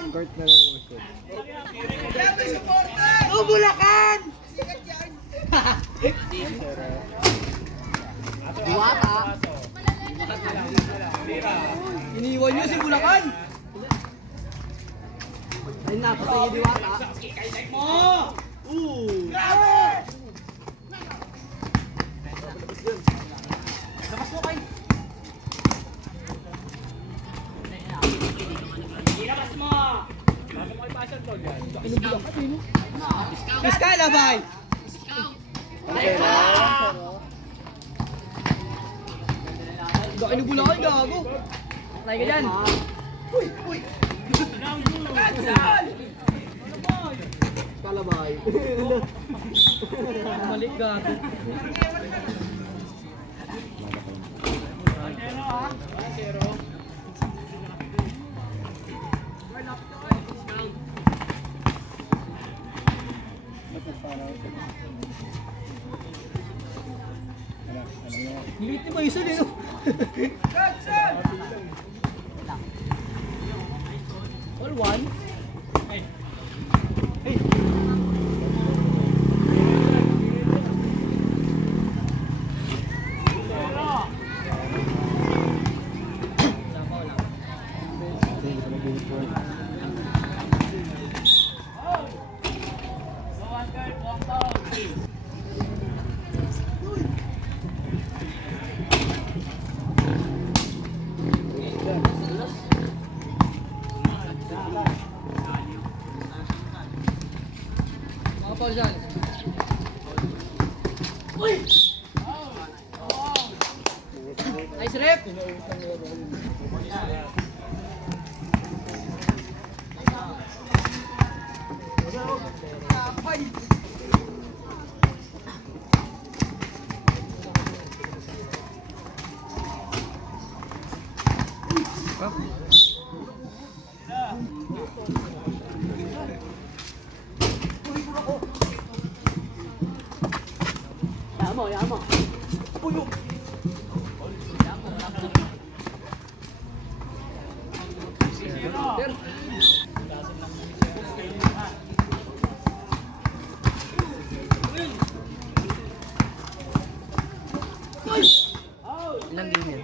Bulacan! Court na lang mo. Oh, Bulacan! Diwata. Iniwan nyo si Bulacan. Ay na, patay yung Diwata. Grabe! Labas mo kayo. Ilabas mo! Bakit mo ipasal to dyan? Iskala, bay! Daki ni Bulacan, gago! Patay ka dyan! Uy! Uy! Kansal! Kalabay! Malik, gago! Liit ni Maison eh, no? All one. Hey. Hey. Paul dyan. Uy! Nice rep! Yama. Puyo. Ilang game yan?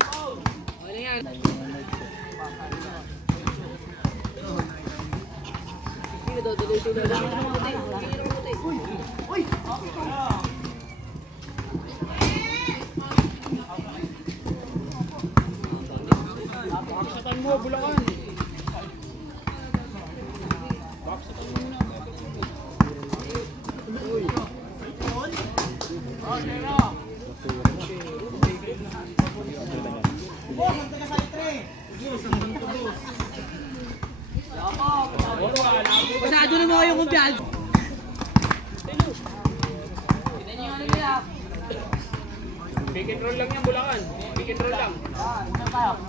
Ano yan? Hindi daw, tuloy-tuloy. Uy! Uy! Baksatan mo, Bulacan! Baksatan mo na! Uy! Oh, Nero! Boss, ang taga sa itre! Pasado na mo kayong kumpiyan! Pick and roll lang yan, Bulacan. Pick and roll lang. Saan tayo?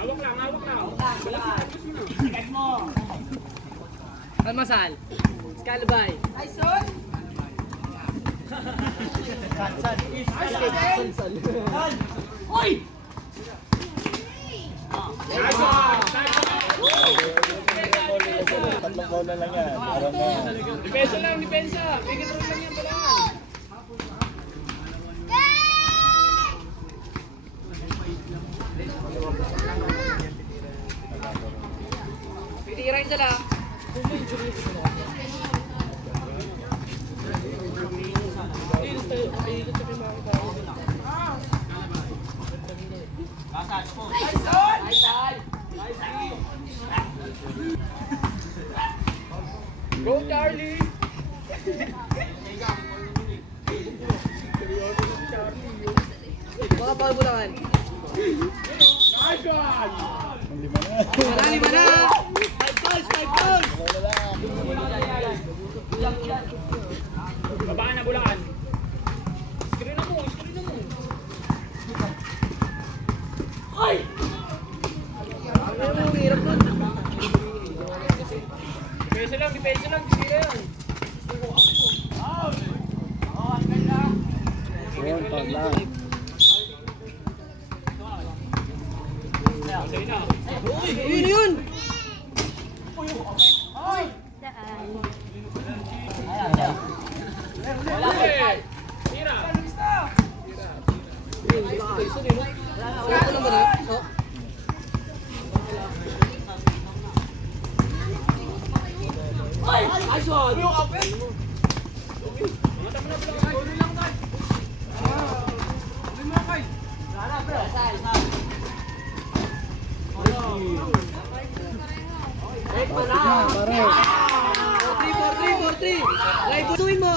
Hawak lang, hawak lang. Tikat mo. Almasal. Skalbay. Tyson. Kansal. Kansal. Oy! Tatlong bola lang yan. Parang na yan. Depensa lang, depensa. Bigyan rin lang yan pala. Pitirain sila. Go Charlie! Mga pang Bulacan. Nice one! Lima na! 5 goals! 5 goals! Babaan na Bulacan. Screen na mo! Screen na mo! Ay! Ang hirap nun. Depensa lang, sira yan. Tol lang. Yun, yun! Pare. 4-3. Live butuin mo!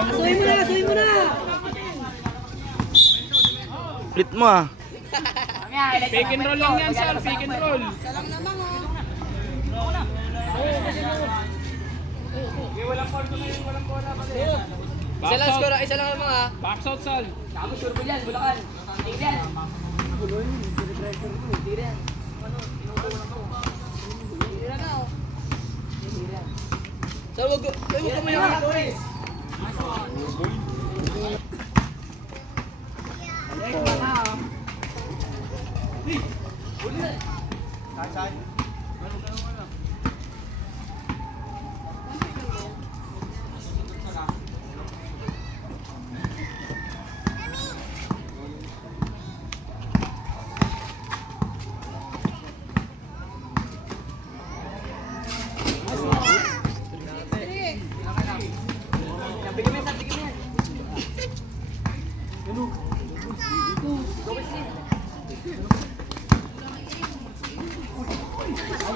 Asuhin mo na! Split mo ah. Pick and roll lang yan, sir. Pick and roll. Isa lang score, isa lang naman ha. Box out, sir. So, wag ka mayaman.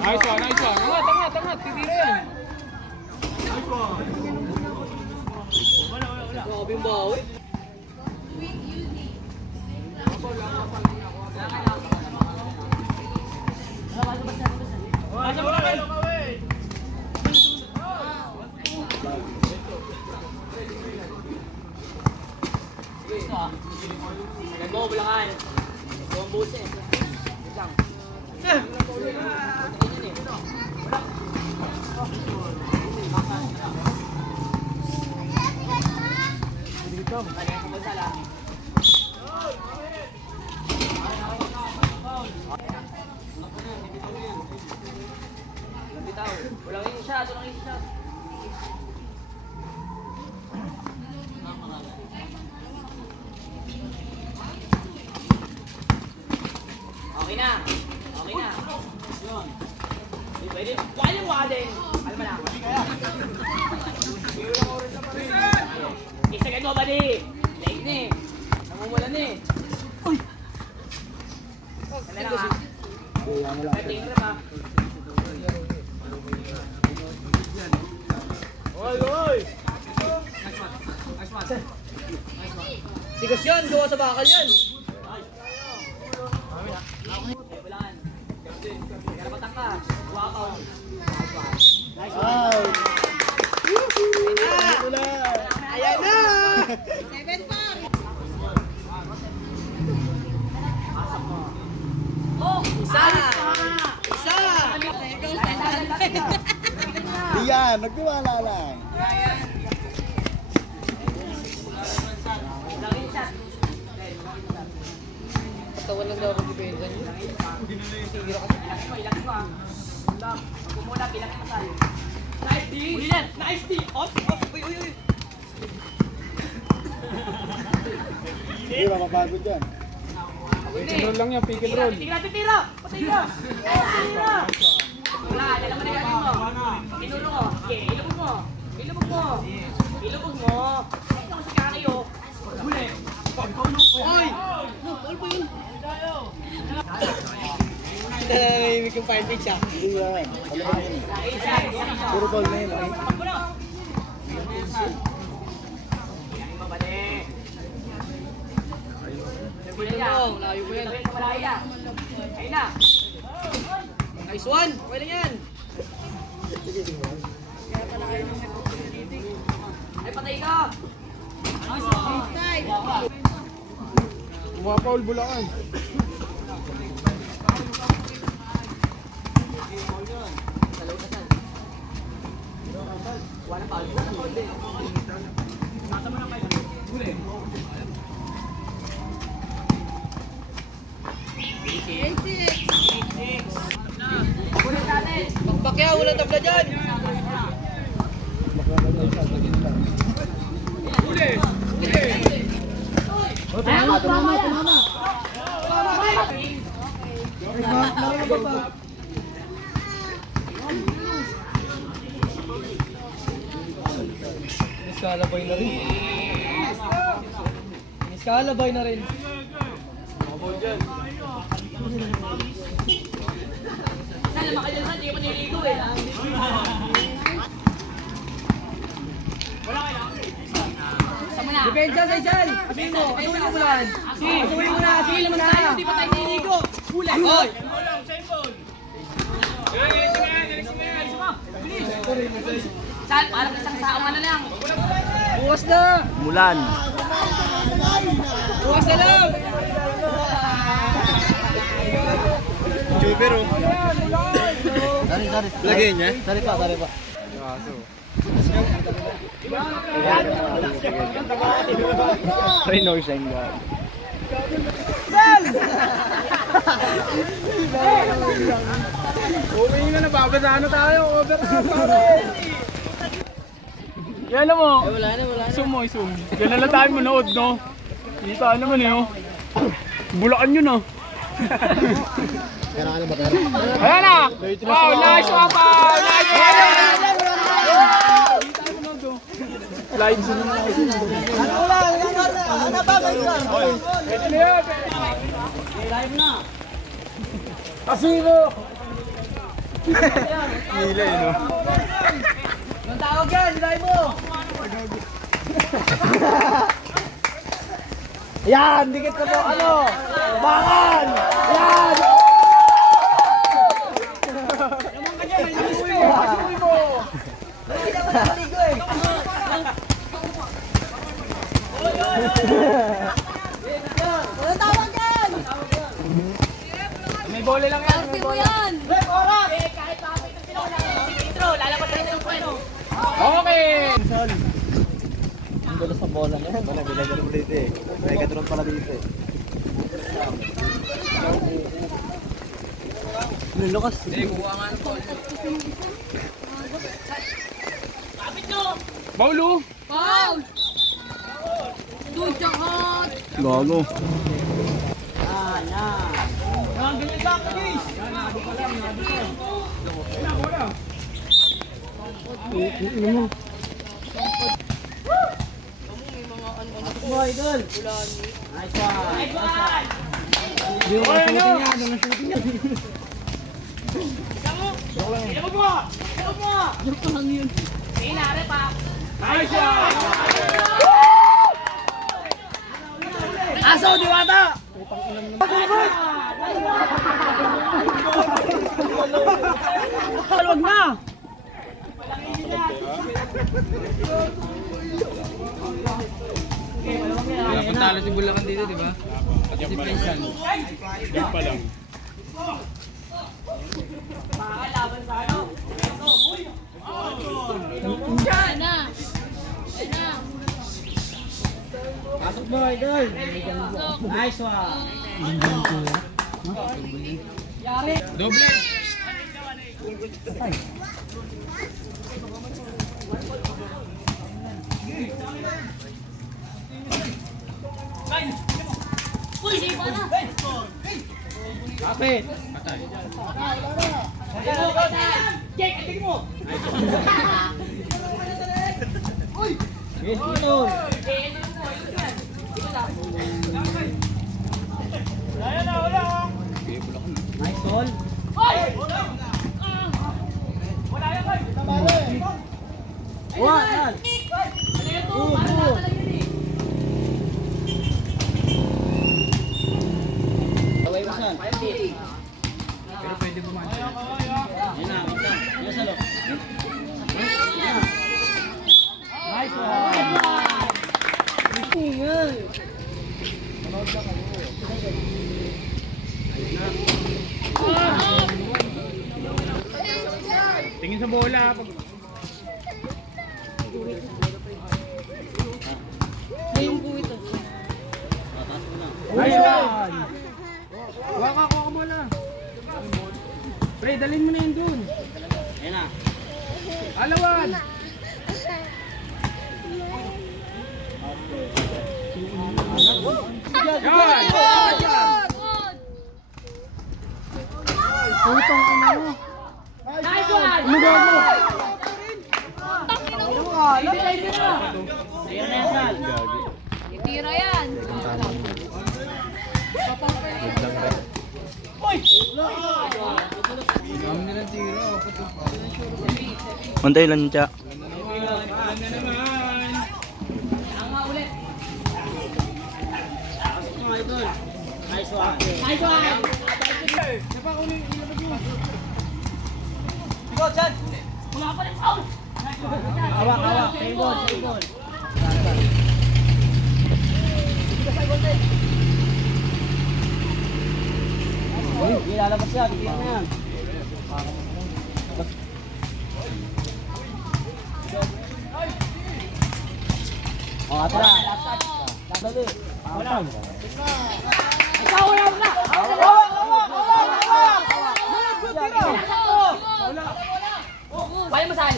Nice one, nice one. Angat. Titira yan. Grabe yung bawi. Okay na. Yun. Pwede. Wala yung wading. Alam mo na. Isa ganito ba di? Laig ni. Namumula ni. Uy! Ano na ka? Pwede na ba? Oy! Tigas yan, gawa sa bakal yan. Bulangan. Karapatak ka. Wow. Ay! Ayan na! Isa! Diyan, nagtiwala lang. Patawan lang daw ako depensa niyo. Ilaki mo ah. Magmumula, pilaki mo tayo. Nice D! Nice D! Off! Uy! Hindi, mapapagod yan. Pick and roll lang yan, pick and roll. Tira! Patay ka! Tira! Wala, alam mo na gagawin mo. Pinulo ko. Okay, ilubog mo. Ilubog mo. Ikaw sa kayo. Huli. Oy! Ball po yun. Nanahimik yung fire pitch ah. Hindi yan. Alam mo yun. Puro ball na yun. Ay. Layo mo yan. Ayun na. Nice one! Okay lang yan. Ay, patay ka. Umapaul, Bulangan. Wala pa. Bakya, walang tabla dyan. Niskalabay na rin. Niskalabay na rin. Sana makalimutan, hindi ko niligo eh. Depensa sa Isal! Asuin mo! Asuin mo muna! Asuin mo na! Asuin mo na! Hindi pa tayo niligo. Huli. Hoy! Saan? Parang isang sama na lang. Bukas na! Mulan. Bukas na lang! Jupiter oh. Dari. Lagay niya? Dari pa. Reno Senga. Uwi na, nababasa na tayo. Over na, pare. Yan mo. Wala na. Zoom mo, zoom. Yan na lang tayo manood, no? Kita naman eh, oh. Bulakan yun, oh. Ayan na! Wow, nice one, Pao! Nice one! Live zoom na. Ano ba ba Isal? Pwede na yun. Live na! Kasino! Nila eh no. Anong tawag yan? Live mo! Yan! Dikit ka mo! Ano? Bangan! Yan! Naman ka dyan! Isuwi mo! Isuwi mo! Hindi naman nakaligo eh! Anong tawag yan? May bola lang yan. May bola. Rep, oras! Kahit papay ito sila, wala na si Petro. Lalabas na yung kwento. Okay! Ang gulo sa bola na yan. Wala, bilagyan mo dito eh. May katulong pala dito eh. Nilukas. Paulo! Paul! Doon jahat! Gago. Mo, idol! Nice one! Hindi mo shooting yan, hindi mo shooting yan. Ilabog mo! Ilabog mo! Joke lang yun. Inare pa. Nice one! Aso, diwata! Wag na! Wala pang talo si Bulacan dito, di ba? Si Pinsan. Big pa lang. Laban sa ano? Ayan na. Ayan na. Pasok mo, idol! Nice one! Doble! Uy, di ba na? Kapit! Jake, ating mo! Yes, idol! Nice ball! One! Away mo saan? Pero pwede bumansin. Yan na, wait lang. Yan sa loob. Nice one! Tingnan! Tingin sa bola. Nice one! Waka ko mo na. Pre, dalhin mo na yun dun. Ayan na. Alawan! Yan! Putang ina mo. Nice one! Ayan na yan, Sal. Tira yan. Mantay lang siya. Nice one. Nice one! Go, Chad! Wala pa rin foul! Hawak, hawak. Table, table. Hindi, lalabas siya. Bigyan na yan. Oh, atra. Dali. Wala. Ikaw, wala, wala. Hawak, hawak, hawak, hawak. Kaya mo saan?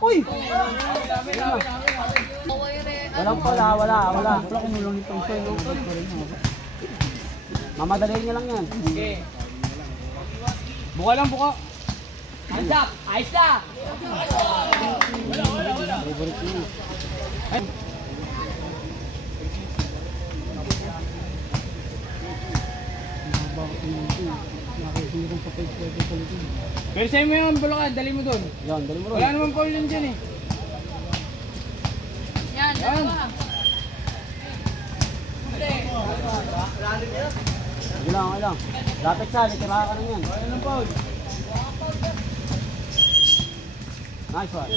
Uy! Walang pala, wala. Wala kumulong itong sa'yo. Mamadali niya lang yan. Okay. Buka lang, buka. Hands up! Ayos na! Pero sa'yo mo yung bulakan, dali mo dun. Yan, dali mo ron. Wala naman foul yun dyan eh. Yan, dalawa. Okay lang. Dapat sa, litira ka na yan. Anong foul? Nice one.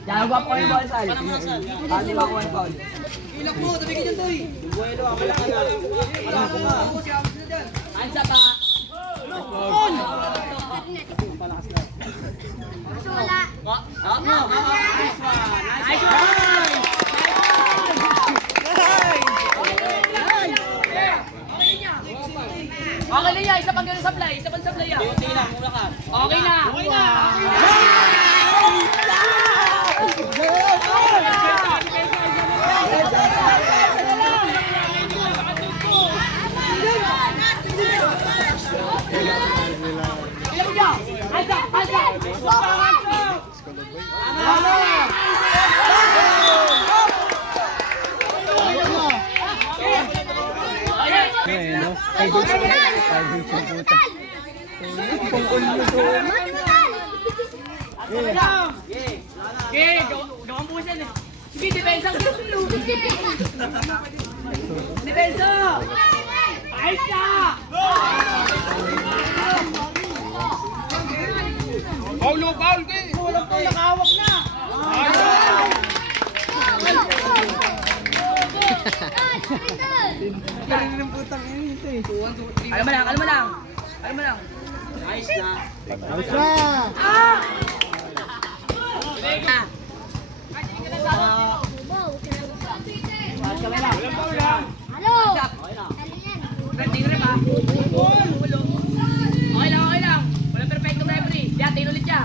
Kaya ba po yung ball, Sal? Paano ba po yung ball? Ilak mo, tabi ka dyan, Toy. Buwelo, ang malaki na. Hands up, ha? Wala. Hawak mo. Nice one. Nice one. Okay na yan, isa pang gano'n supply, isa pang supply yan. Okay na, mula ka. Okay na. Okay na. Okay, gawang busan eh. Sige, depensa. Depensa! Ayos na! Foul, foul, kay! Walang po, nakahawak na! Alam mo lang, alam mo lang. Alam mo lang. Ayos na. Ayos na! Walang foul lang! Halo. Tingin rin ba? Okay lang, okay lang. Walang perfecto referee. Diyan, tingin ulit siya.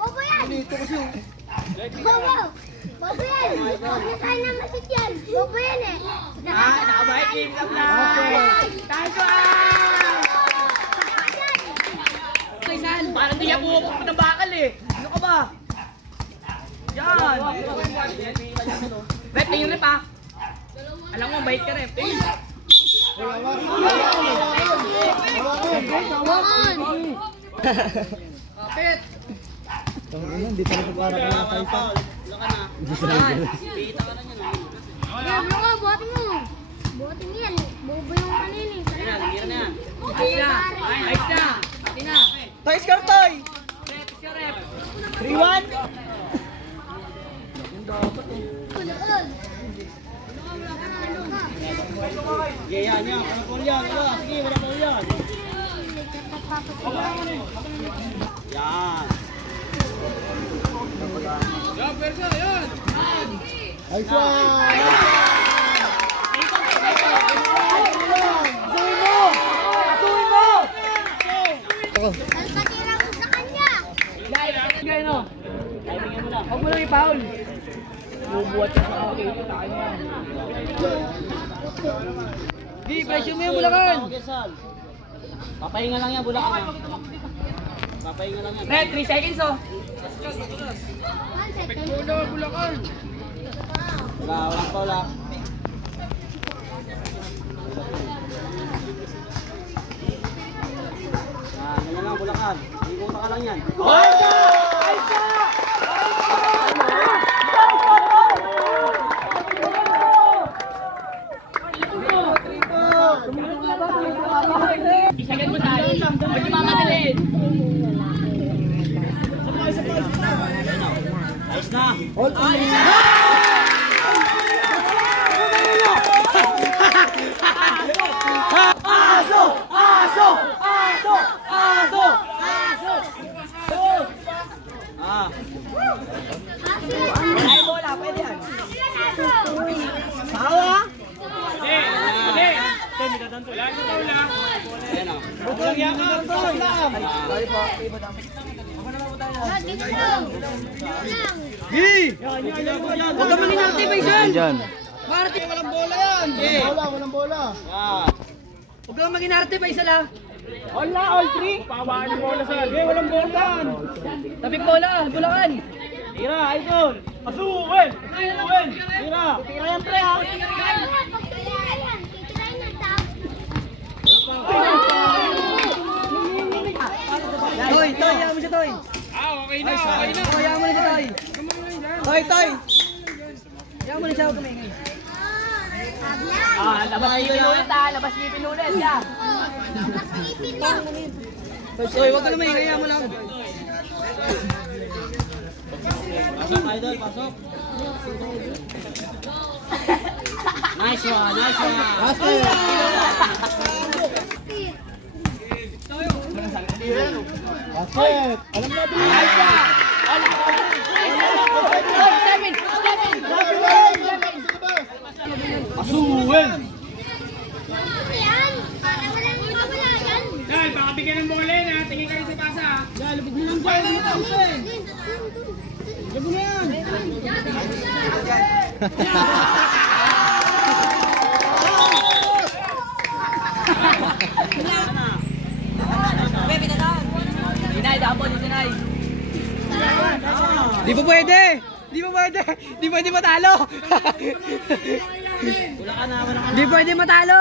Bobo yan. Bobo. Bobo yan. Bobo tayo na masit yan. Bobo yan eh. Nakabahit game lang na. Tayo! Kaisan, parang di niya bumupok ng bakal eh. Ano ka ba? Yan! Rep, tingin rep ah. Alam mo, bait ka rep. Hawakan. Kapit! Hindi pa rin para ka na kaisa. Kaya bro ko, buhatin mo. Buhatin yan. Bobo yung kanina eh. Ayos na. Pati na. Toy, score, toy! Rep, iska rep. 3-1. Kuloon. Yeah, yan. Walang ball yan. Sige, walang ball yan. Yan. Nice one! Patira mo sa kanya. Gaya no. Huwag mo lang i-foul. Bubuhat ka sa akin. Tayo yan. Di, pressure mo yung Bulacan. Papahinga lang yan, Bulacan. Papahinga lang yan. Red, 3 seconds oh. 1 second. Walang paula. Ganyan lang, Bulacan. Ikuta ka lang yan. Isagan mo tayo. Huwag yung mamadalin. Ayos na. Ah. Ay, bola. Pwede yan. Sawa? Ayan o. Butang yakap, tol lang. Dito lang. Dito lang. Huwag ka maninarte, Faisal. Diyan. Marte. Walang bola yan. Walang bola. Yan. Huwag ka maninarte, Faisal ah. All na, all three. Pawaan yung bola sa algay. Walang bola. Tapik bola, Bulacan. Tira, idol. Pasukin. Pasukin. Tira. Tira yan, pre, ha. Toy, hayaan mo siya, Toy. Okay na, okay na. Hayaan mo na siya, Toy. Toy. Hayaan mo na siya, huwag kumingay. Labas ngipin ulit ah, labas ngipin ulit, yeah. Toy, huwag ka na maingay, hayaan mo lang. Pasok, idol, pasok. Nice one, nice one. Basket! Basket! Alam na din! Pasukin. Yan! Para walang mawala yan! Yan, baka bigyan ng bola yan ha. Tingin kayo sa pasa ha. Lalabog mo lang dyan. Labo mo yan. Dinay, dapat, dinay. Di pa pwede! Di pa pwede! Di pwede matalo! Wala ka na, wala ka na. Di pwede matalo!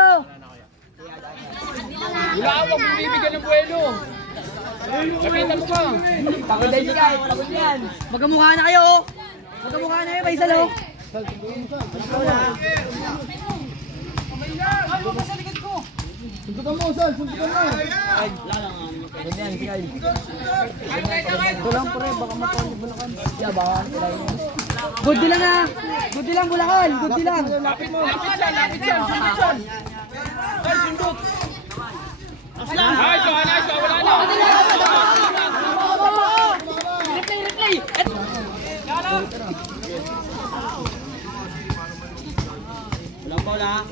Wala ka pag bibigyan ng buwelo. Kapitan pa. Pagod na siya, pagod yan. Magkamukha na kayo, oh. Magkamukha na kayo, Faisal, oh. Suntukan mo, Sal! Suntukan mo! Wala lang. Ganyan, si Kyle. Ito lang, pre, baka mapawal yung Bulacan. Yeah, baka kailangan mo. Good lang ah! Good lang, Bulacan! Good lang! Lapit siya, lapit siya. Sundot siya. Ay, sundot. Nice one, nice one. Wala na. Replay, replay! Walang bola.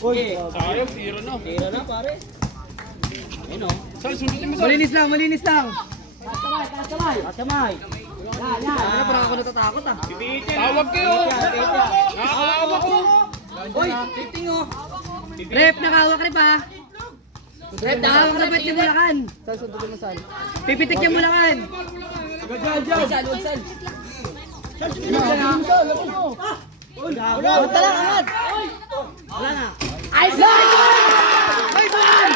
Okay. Sayang, tiro na. Tira na, pare. Ayun, oh. Sal, sundutin mo, Sal. Malinis lang, malinis lang. Kasamay. Ano, parang ako natatakot ah. Tawag kayo. Nakakawa ko. Uy, titing oh. Rep, nakahawak rep ha. Rep, nakahawak na ba't yung Bulacan? Sal, sundutin mo, Sal. Pipitik yung Bulacan. Sal, huwag Sal. Wala. Punta lang, angat. Wala na. Ice line! Ice line!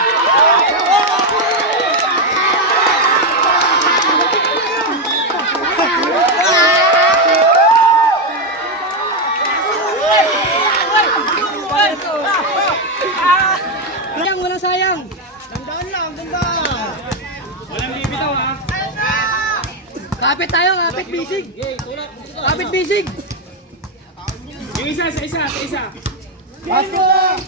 Walang bibitaw ha. Kapit tayo, kapit bisig. Kapit bisig. Yung isa, sa isa, sa isa. Basket lang!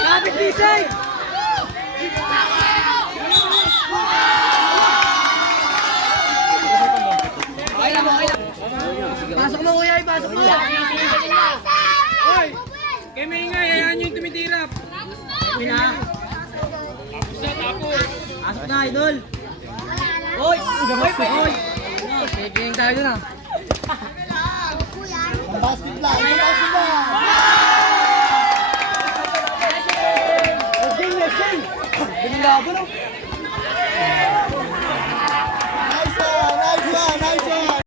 Kapit bisig. Okay lang, okay lang. Pasok mo kuya, pasok mo. Hoy! Kaya may ingay, hayaan nyo yung tumitirap. Uy na. Tapos na, tapos. Pasok na, idol. Hoy! Hoy! Sige tayo dun ah. Basket lang! Basket lang! Bigla ko no?